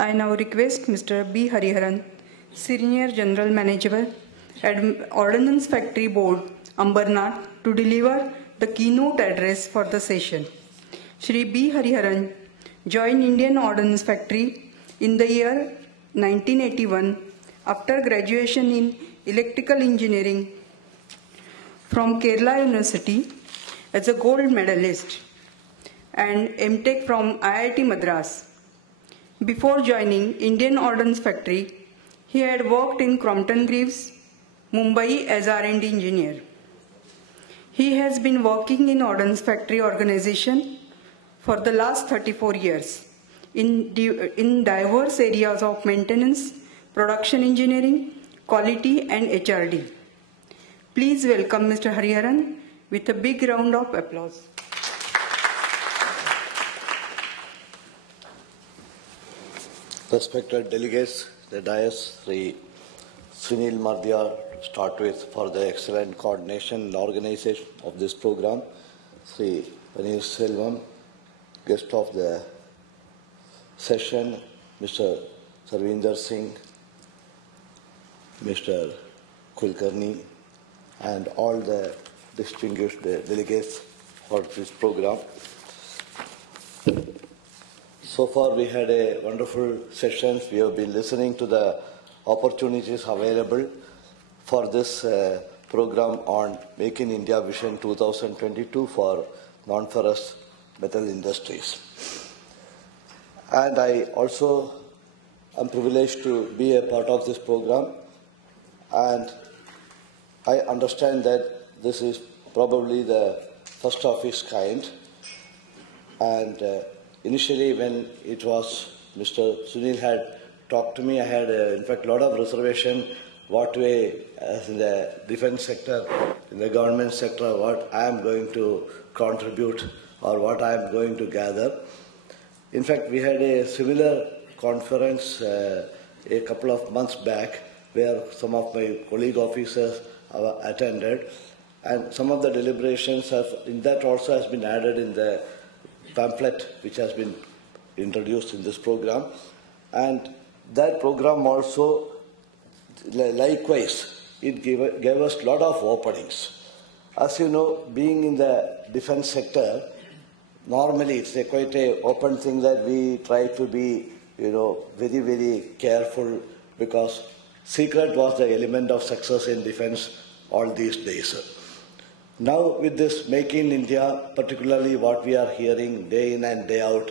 I now request Mr. B. Hariharan, Senior General Manager at Ordnance Factory Board, Ambernath, to deliver the keynote address for the session. Shri B. Hariharan joined Indian Ordnance Factory in the year 1981 after graduation in Electrical Engineering from Kerala University as a gold medalist and MTech from IIT Madras. Before joining Indian Ordnance Factory, he had worked in Crompton Greaves, Mumbai as R&D engineer. He has been working in Ordnance Factory organization for the last 34 years in diverse areas of maintenance, production engineering, quality and HRD. Please welcome Mr. Hariharan with a big round of applause. Respected delegates, the dais, Sri Sunil Mardia to start with for the excellent coordination and organization of this program, Sri Paneer Selvam, guest of the session, Mr. Sarvinder Singh, Mr. Kulkarni, and all the distinguished delegates for this program. So far we had a wonderful session. We have been listening to the opportunities available for this program on Make in India Vision 2022 for non-ferrous metal industries. And I also am privileged to be a part of this program, and I understand that this is probably the first of its kind. And initially, when it was Mr. Sunil had talked to me, I had, in fact, a lot of reservation what way, as in the defense sector, in the government sector, what I am going to contribute or what I am going to gather. In fact, we had a similar conference a couple of months back where some of my colleague officers attended, and some of the deliberations in that also has been added in the pamphlet which has been introduced in this program. And that program also, likewise, it gave us a lot of openings. As you know, being in the defense sector, normally it's quite an open thing that we try to be, very, very careful, because secret was the element of success in defense all these days. Now with this Make in India, particularly what we are hearing day in and day out,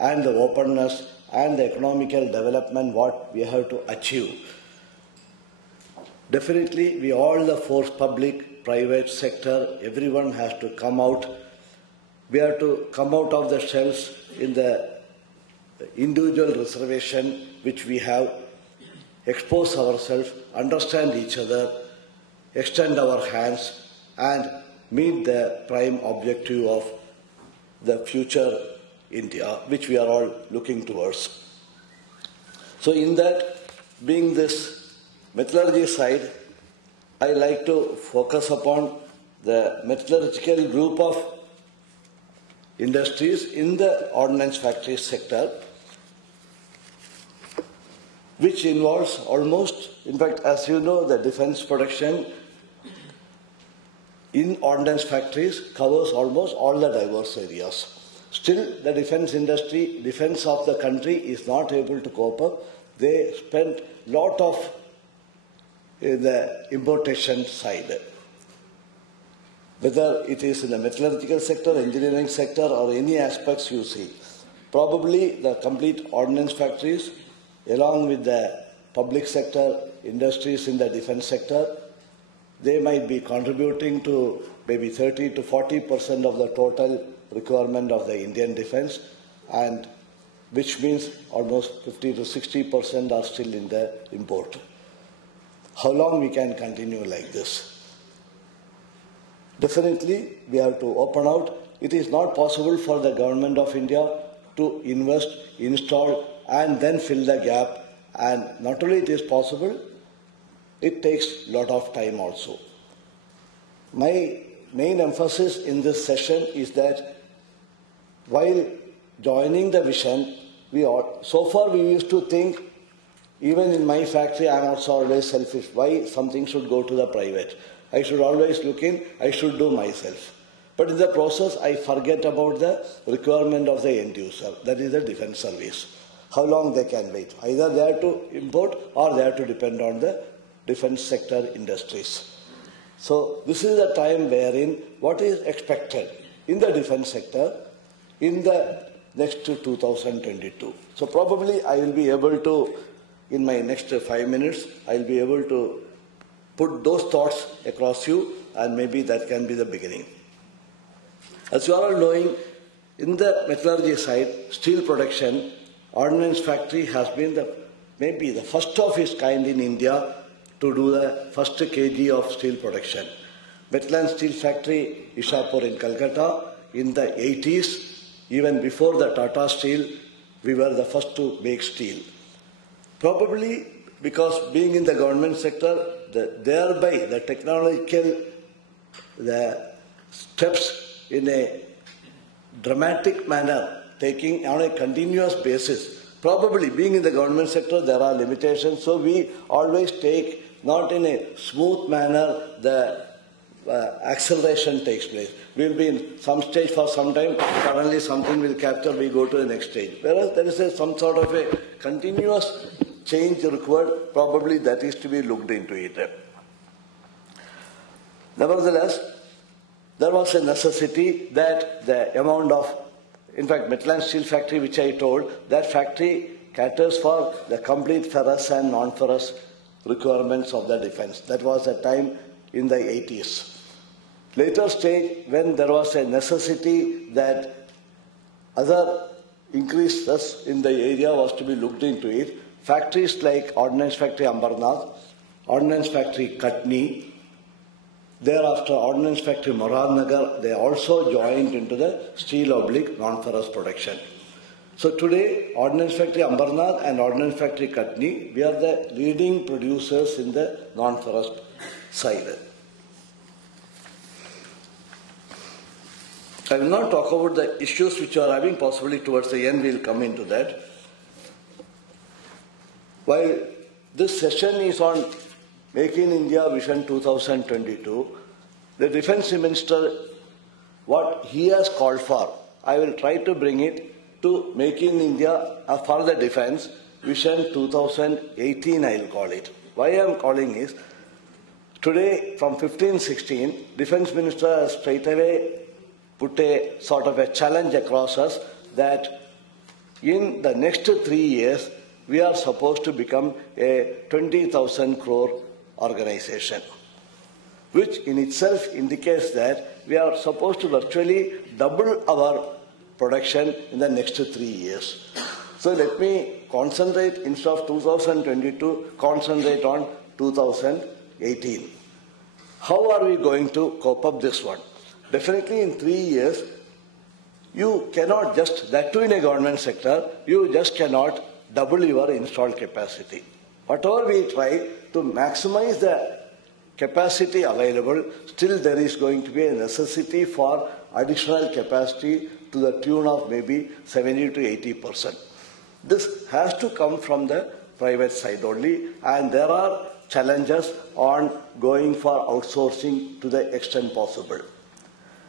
and the openness and the economical development what we have to achieve, definitely we all the force, public, private sector, everyone has to come out. We have to come out of the shells in the individual reservation which we have, expose ourselves, understand each other, extend our hands, and meet the prime objective of the future India, which we are all looking towards. So in that, being this metallurgy side, I like to focus upon the metallurgical group of industries in the ordnance factory sector, which involves almost, in fact, as you know, the defense production in ordnance factories covers almost all the diverse areas. Still, the defense industry, defense of the country is not able to cope up. They spend a lot of the importation side. Whether it is in the metallurgical sector, engineering sector, or any aspects you see. Probably the complete ordnance factories, along with the public sector industries in the defense sector, they might be contributing to maybe 30 to 40% of the total requirement of the Indian defense, and which means almost 50 to 60% are still in the import. How long we can continue like this? Definitely, we have to open out. It is not possible for the government of India to invest, install, and then fill the gap. And not only it is possible, it takes a lot of time also. My main emphasis in this session is that while joining the vision, so far we used to think, even in my factory, I am also always selfish. Why something should go to the private? I should always look in, I should do myself. But in the process, I forget about the requirement of the end user, that is the defense service. How long they can wait. Either they have to import or they have to depend on the defense sector industries. So this is the time wherein what is expected in the defense sector in the next 2022. So probably I will be able to, in my next 5 minutes, I will be able to put those thoughts across you, and maybe that can be the beginning. As you are all knowing, in the metallurgy side, steel production, Ordnance factory has been maybe the first of its kind in India to do the first kg of steel production. Mtlexs Steel Factory, Ishapur in Calcutta, in the 80s, even before the Tata Steel, we were the first to make steel. Probably because being in the government sector, thereby the technological steps in a dramatic manner, taking on a continuous basis. Probably being in the government sector, there are limitations, so we always take, not in a smooth manner, the acceleration takes place. We will be in some stage for some time, suddenly something will capture, we go to the next stage. Whereas there is some sort of a continuous change required, probably that is to be looked into it. Nevertheless, there was a necessity that the amount of, in fact, Mtlexs Steel Factory, which I told, that factory caters for the complete ferrous and non-ferrous requirements of the defense. That was the time in the 80s. Later stage, when there was a necessity that other increases in the area was to be looked into it, factories like Ordnance Factory Ambernath, Ordnance Factory Katni, thereafter Ordnance Factory Moradnagar, they also joined into the steel / non-ferrous production. So today, Ordnance Factory Ambernath and Ordnance Factory Katni, we are the leading producers in the non-ferrous side. I will not talk about the issues which you are having, possibly towards the end we will come into that. While this session is on Make in India Vision 2022, the Defence Minister, what he has called for, I will try to bring it to Make in India for the Defence Vision 2018, I will call it. Why I am calling is, today from 15-16, Defence Minister has straight away put a sort of a challenge across us that in the next 3 years, we are supposed to become a 20,000 crore organization, which in itself indicates that we are supposed to virtually double our production in the next 3 years. So let me concentrate, instead of 2022, concentrate on 2018. How are we going to cope up this one? Definitely in 3 years, you cannot just, that too in a government sector, you just cannot double your installed capacity. Whatever we try to maximize the capacity available, still there is going to be a necessity for additional capacity to the tune of maybe 70 to 80%. This has to come from the private side only, and there are challenges on going for outsourcing to the extent possible.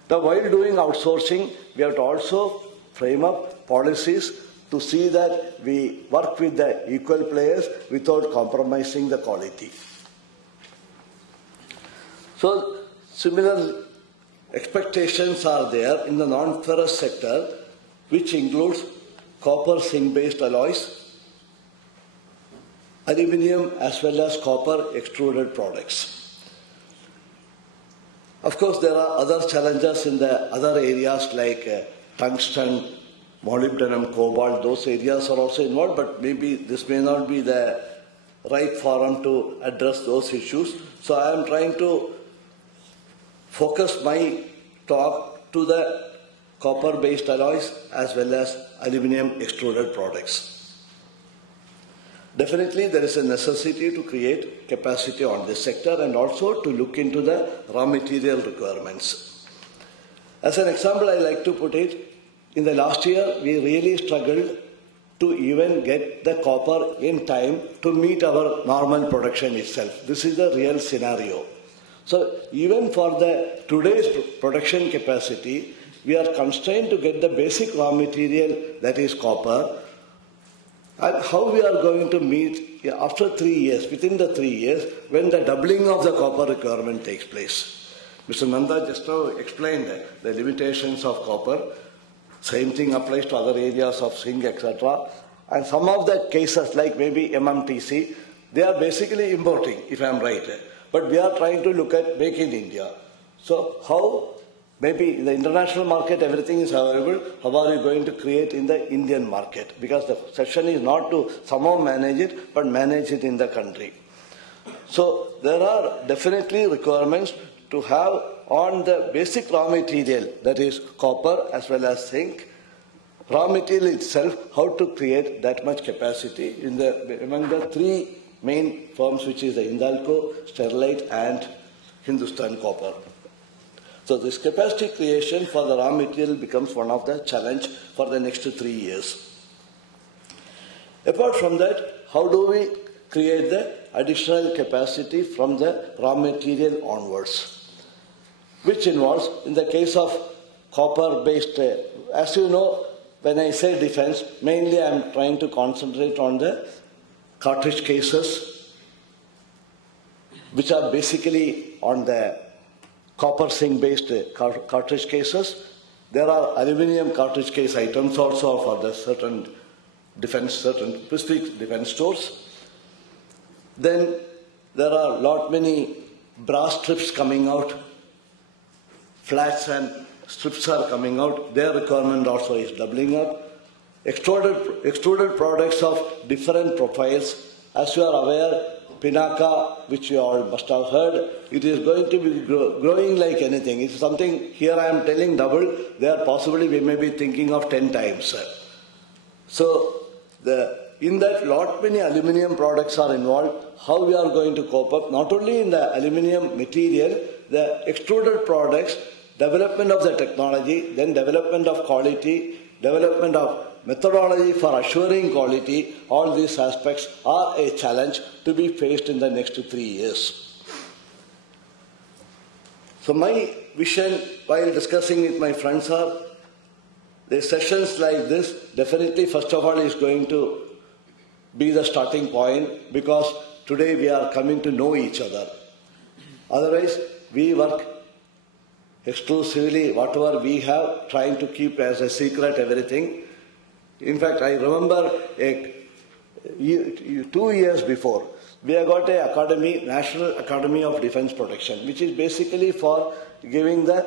Now, while doing outsourcing, we have to also frame up policies to see that we work with the equal players without compromising the quality. So, similar expectations are there in the non-ferrous sector, which includes copper zinc-based alloys, aluminium as well as copper extruded products. Of course, there are other challenges in the other areas like tungsten, molybdenum, cobalt. Those areas are also involved, but maybe this may not be the right forum to address those issues. So I am trying to focus my talk to the copper-based alloys as well as aluminium extruded products. Definitely, there is a necessity to create capacity on this sector and also to look into the raw material requirements. As an example, I like to put it, in the last year, we really struggled to to even get the copper in time to meet our normal production itself. This is the real scenario. So even for the today's production capacity, we are constrained to get the basic raw material, that is copper. And how we are going to meet after 3 years, within the 3 years, when the doubling of the copper requirement takes place. Mr. Nanda just now explained the limitations of copper. Same thing applies to other areas of zinc, etc. And some of the cases, like maybe MMTC, they are basically importing, if I am right. But we are trying to look at Make in India. So how, maybe in the international market everything is available, how are you going to create in the Indian market? Because the session is not to somehow manage it, but manage it in the country. So there are definitely requirements to have on the basic raw material, that is copper as well as zinc, raw material itself, how to create that much capacity among the three main firms, which is the Hindalco, Sterlite and Hindustan Copper. So this capacity creation for the raw material becomes one of the challenge for the next 3 years. Apart from that, how do we create the additional capacity from the raw material onwards? Which involves, in the case of copper-based, as you know, when I say defense, mainly I am trying to concentrate on the cartridge cases, which are basically on the copper zinc-based cartridge cases. There are aluminum cartridge case items also for the certain specific defense stores. Then there are many brass strips coming out. Flats and strips are coming out. Their requirement also is doubling up. Extruded products of different profiles. As you are aware, Pinaka, which you all must have heard, it is going to be growing like anything. It's something, here I am telling double, there possibly we may be thinking of 10 times. So, in that many aluminium products are involved. How we are going to cope up, not only in the aluminium material, the extruded products, development of the technology, then development of quality, development of methodology for assuring quality, all these aspects are a challenge to be faced in the next 3 years. So my vision while discussing with my friends are, the sessions like this definitely first of all is going to be the starting point, because today we are coming to know each other. Otherwise, we work exclusively, whatever we have, trying to keep as a secret everything. In fact, I remember 2 years before, we have got an academy, National Academy of Defence Protection, which is basically for giving the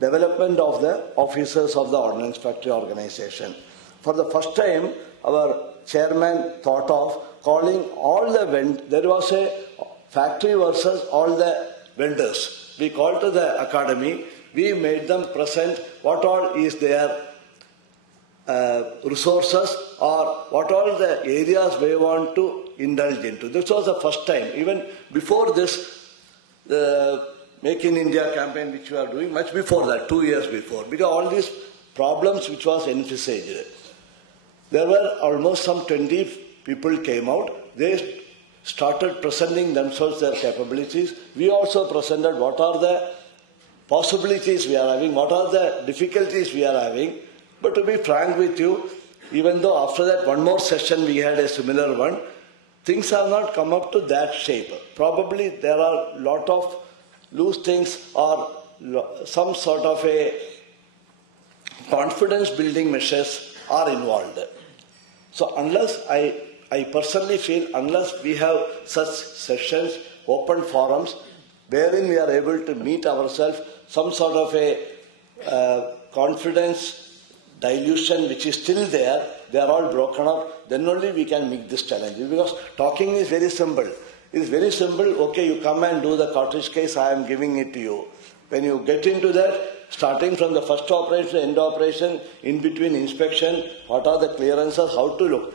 development of the officers of the Ordnance Factory Organization. For the first time, our chairman thought of calling all the vendors. There was a factory versus all the vendors. We called to the academy, we made them present what all is their resources or what all the areas we want to indulge into. This was the first time. Even before this, the Make in India campaign which we are doing, much before that, 2 years before, because all these problems which was envisaged. There were almost some 20 people came out. They started presenting themselves, their capabilities. We also presented what are the possibilities we are having, what are the difficulties we are having. But to be frank with you, even though after that one more session we had a similar one, things have not come up to that shape. Probably there are a lot of loose things or some sort of a confidence building measures are involved. So unless I personally feel, unless we have such sessions, open forums, wherein we are able to meet ourselves, some sort of a confidence dilution which is still there, they are all broken up, then only we can meet this challenge. Because talking is very simple. It is very simple, okay, you come and do the cartridge case, I am giving it to you. When you get into that, starting from the first operation, end operation, in between inspection, what are the clearances, how to look,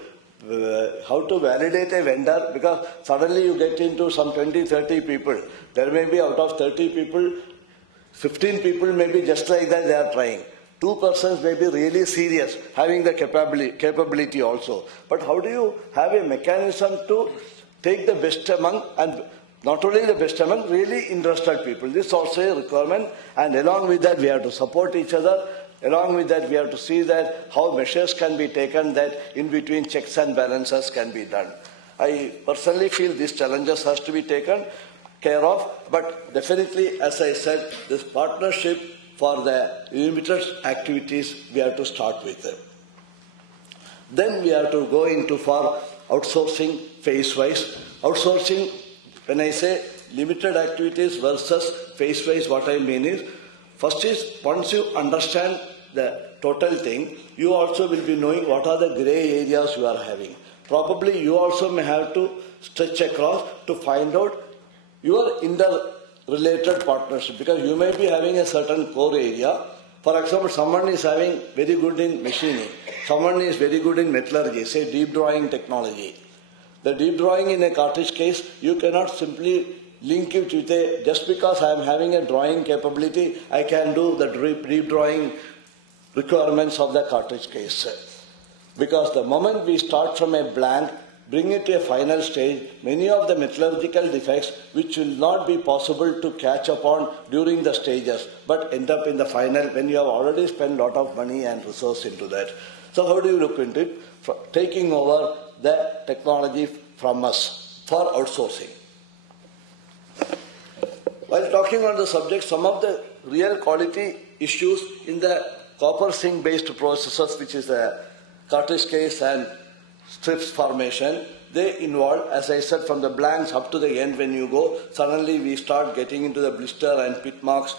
how to validate a vendor, because suddenly you get into some 20, 30 people. There may be out of 30 people, 15 people may be just like that they are trying. Two persons may be really serious, having the capability also. But how do you have a mechanism to take the best among, and not only the best among, really interested people? This is also a requirement, and along with that we have to support each other. Along with that we have to see that how measures can be taken that in between checks and balances can be done. I personally feel these challenges has to be taken care of, but definitely, as I said, this partnership for the limited activities we have to start with them. Then we have to go into for outsourcing phase-wise. Outsourcing, when I say limited activities versus phase-wise, what I mean is, first is once you understand the total thing, you also will be knowing what are the grey areas you are having. Probably you also may have to stretch across to find out your interrelated partnership, because you may be having a certain core area. For example, someone is having very good in machining, someone is very good in metallurgy, say deep drawing technology. The deep drawing in a cartridge case, you cannot simply link it with a, just because I am having a drawing capability, I can do the deep drawing requirements of the cartridge case. Because the moment we start from a blank, bring it to a final stage, many of the metallurgical defects which will not be possible to catch upon during the stages, but end up in the final when you have already spent a lot of money and resource into that. So how do you look into it? Taking over the technology from us for outsourcing. While talking on the subject, some of the real quality issues in the copper zinc based processes, which is the cartridge case and strips formation, they involve, as I said, from the blanks up to the end when you go, suddenly we start getting into the blister and pit marks,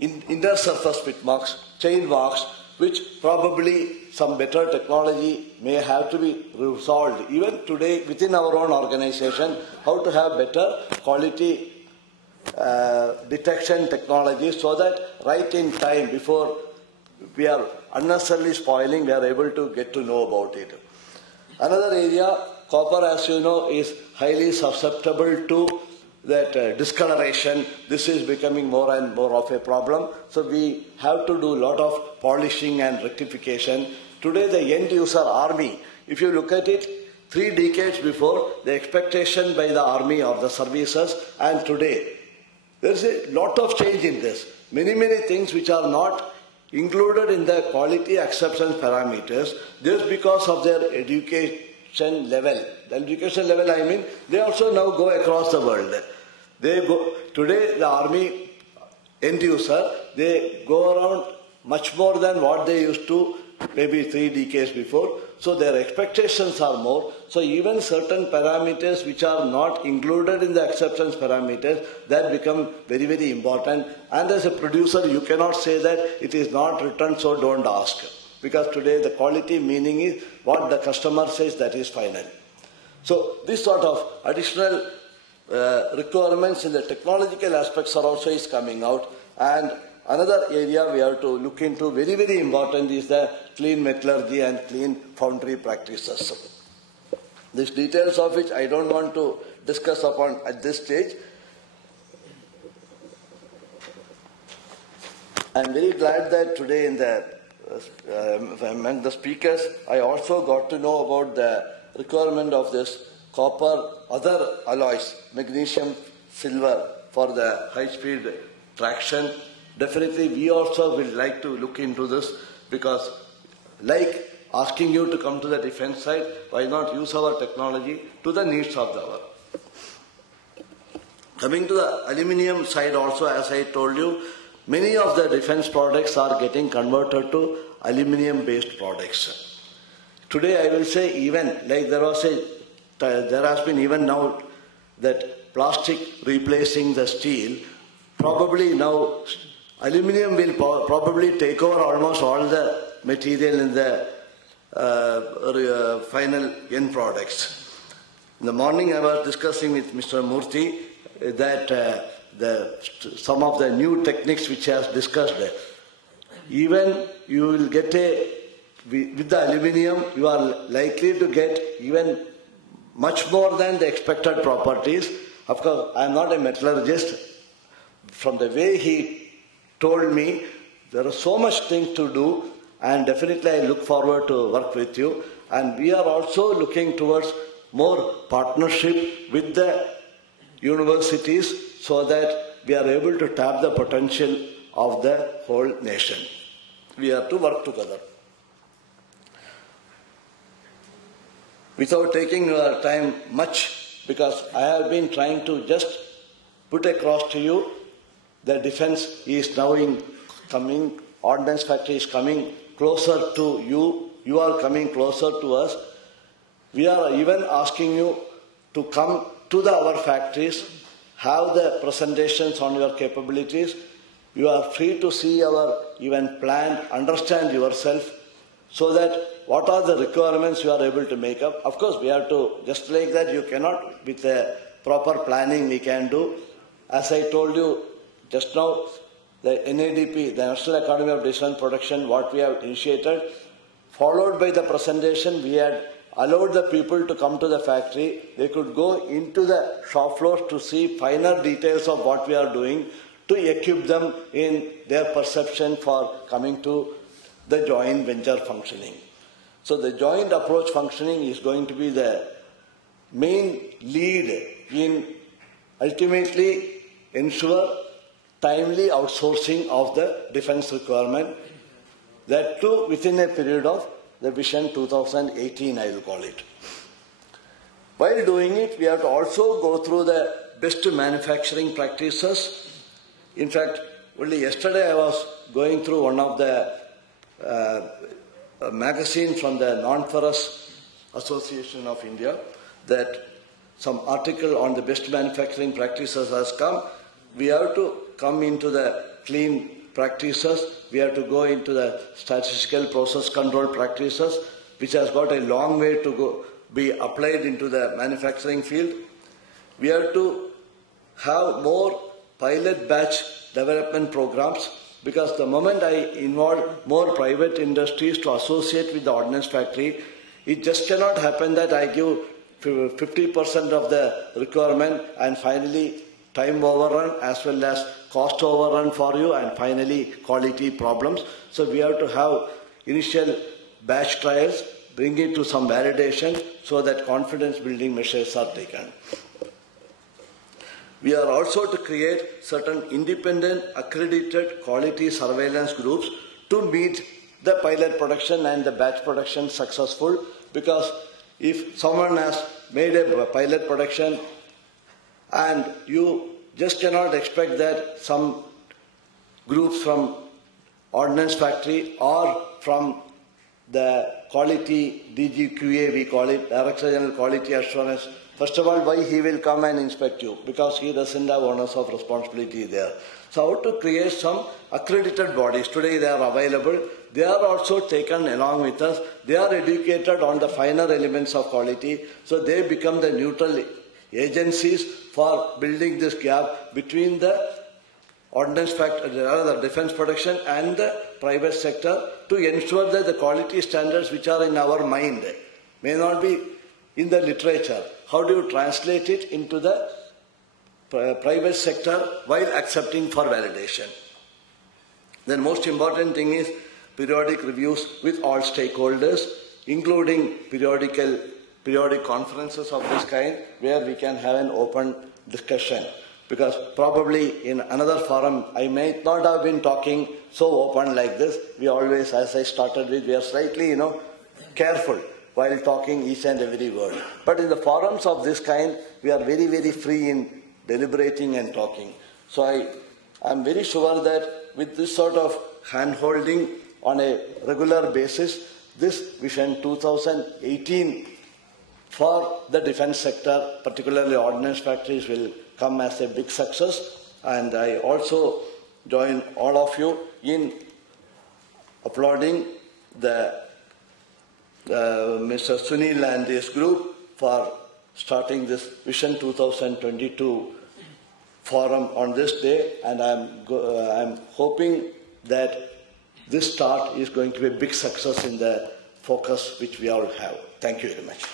inner surface pit marks, chain marks, which probably some better technology may have to be resolved. Even today, within our own organization, how to have better quality detection technology so that right in time, before we are unnecessarily spoiling, we are able to get to know about it. Another area, copper, as you know, is highly susceptible to that discoloration. This is becoming more and more of a problem. So we have to do a lot of polishing and rectification. Today, the end user army, if you look at it, 3 decades before, the expectation by the army or the services, and today, there is a lot of change in this. Many things which are not included in the quality acceptance parameters, just because of their education level. The education level, I mean, they also now go across the world. They go, today the army end user, they go around much more than what they used to maybe 3 decades before. So their expectations are more. So even certain parameters which are not included in the acceptance parameters, that become very important. And as a producer, you cannot say that it is not written, so don't ask. Because today the quality meaning is what the customer says, that is final. So this sort of additional requirements in the technological aspects are also is coming out. And another area we have to look into, very important, is the clean metallurgy and clean foundry practices. These details of which I don't want to discuss upon at this stage. I am very glad that today in the among the speakers, I also got to know about the requirement of this copper, other alloys, magnesium, silver for the high-speed traction. Definitely we also will like to look into this, because like asking you to come to the defense side, why not use our technology to the needs of the hour. Coming to the aluminium side also, as I told you, many of the defense products are getting converted to aluminium-based products. Today I will say, even like there has been even now that plastic replacing the steel, probably now aluminium will probably take over almost all the material in the final end products. In the morning I was discussing with Mr. Murthy that some of the new techniques which he has discussed, even you will get with the aluminium, you are likely to get even much more than the expected properties. Of course, I am not a metallurgist. From the way he told me, there is so much thing to do, and definitely I look forward to work with you. And we are also looking towards more partnership with the universities so that we are able to tap the potential of the whole nation. We have to work together. Without taking your time much, because I have been trying to just put across to you, the defense is now coming, Ordnance factory is coming closer to you, you are coming closer to us. We are even asking you to come to our factories, have the presentations on your capabilities. You are free to see our even plan, understand yourself, so that what are the requirements you are able to make up. Of course, we have to, just like that, you cannot, with a proper planning we can do. As I told you just now, the NADP, the National Academy of Design and Production, what we have initiated, followed by the presentation, we had allowed the people to come to the factory. They could go into the shop floors to see finer details of what we are doing, to equip them in their perception for coming to the joint venture functioning. So the joint approach functioning is going to be the main lead in ultimately ensure timely outsourcing of the defense requirement, that too within a period of the Vision 2018, I will call it. While doing it, we have to also go through the best manufacturing practices. In fact, only yesterday I was going through one of the magazine from the Non-ferrous Association of India, that some article on the best manufacturing practices has come. We have to come into the clean practices. We have to go into the statistical process control practices, which has got a long way to go, be applied into the manufacturing field. We have to have more pilot batch development programs, because the moment I involve more private industries to associate with the ordnance factory, it just cannot happen that I give 50% of the requirement and finally time overrun as well as cost overrun for you and finally quality problems. So we have to have initial batch trials, bring it to some validation so that confidence building measures are taken. We are also to create certain independent accredited quality surveillance groups to meet the pilot production and the batch production successful, because if someone has made a pilot production and you just cannot expect that some groups from Ordnance Factory or from the quality DGQA, we call it, Director General Quality Assurance. First of all, why he will come and inspect you? Because he doesn't have onus of responsibility there. So how to create some accredited bodies? Today they are available. They are also taken along with us. They are educated on the finer elements of quality. So they become the neutral agencies for building this gap between the ordnance factory, the defense production and the private sector, to ensure that the quality standards which are in our mind may not be in the literature. How do you translate it into the private sector while accepting for validation? The most important thing is periodic reviews with all stakeholders, including periodic conferences of this kind where we can have an open discussion. Because probably in another forum, I may not have been talking so open like this. We always, as I started with, we are slightly, careful while talking each and every word. But in the forums of this kind, we are very, very free in deliberating and talking. So I am very sure that with this sort of hand-holding on a regular basis, this Vision 2018 for the defense sector, particularly ordnance factories, will come as a big success. And I also join all of you in applauding Mr. Sunil and his group for starting this Vision 2022 forum on this day, and I'm hoping that this start is going to be a big success in the focus which we all have. Thank you very much.